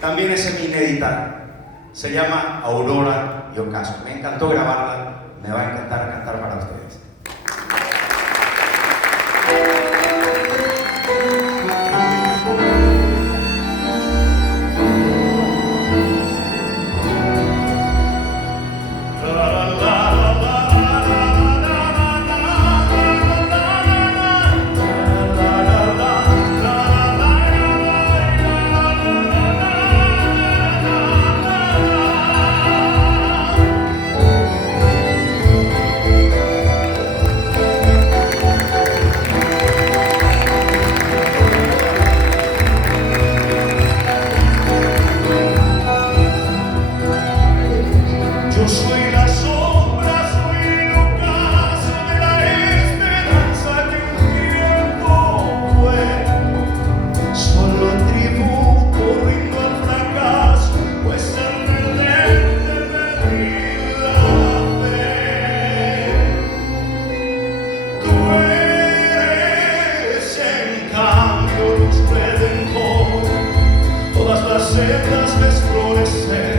También es semi-inédita. Se llama Aurora y Ocaso. Me encantó grabarla. Me va a encantar cantar para ustedes. Soy la sombra, soy el ocaso de la esperanza que un tiempo fue. Solo tributo rindo al fracaso, pues al perderte perdí la fe. Tú eres en cambio luz redentor, todas las sendas ves florecer.